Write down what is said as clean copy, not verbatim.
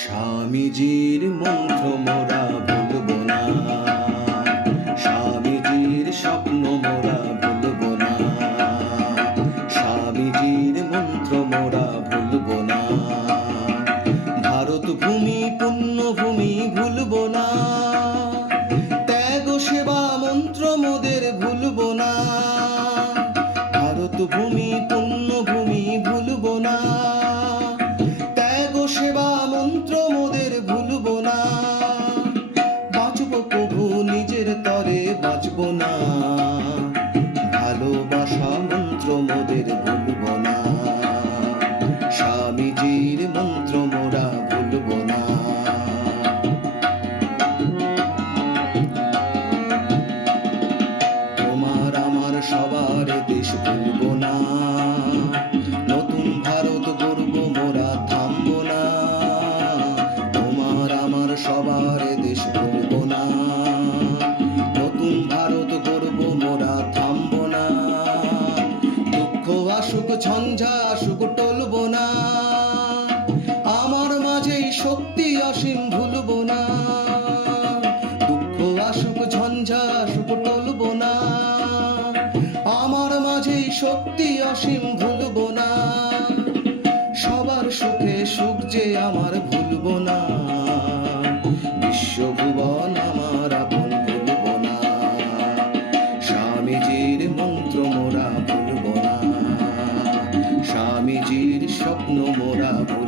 স্বামীজির মন্ত্র মোরা ভুলব না, স্বামীজির স্বপ্ন মোরা ভুলব না, স্বামীজির মন্ত্র মোরা ভুলব না। ভারত ভূমি পুণ্যভূমি ভুলব না, ত্যাগ সেবা মন্ত্র মোদের ভুলব না। ভারত ভূমি পুণ্যভূমি ভুলব না, ত্যাগ সেবা মন্ত্র মোদের ভুলব না। বাঁচব প্রভু নিজের তরে বাঁচব না, ভালোবাসা মন্ত্র মোদের ভুলব না। স্বামীজির মন্ত্র মোরা ভুলব না। তোমার আমার সবার দেশ ভুলব না, নতুন ভারত গড়ব মোরা থামব না। তোমার আমার সবার দেশ ভুলব না, নতুন ভারত গড়ব মোরা থামব না। দুঃখ আসুক ঝঞ্ঝা আসুক টলব না, আমার মাঝেই শক্তি অসীম ভুলব না। দুঃখ আসুক ঝঞ্ঝা আসুক টলব না, আমার মাঝেই শক্তি অসীম ভুলব না। সবার সুখে সুখ যে আমার ভুলব না, বিশ্বভুবন আমার আপন ভুলব না। স্বামীজির মন্ত্র মোরা ভুলব না, স্বামীজির স্বপ্ন মোরা ভুলব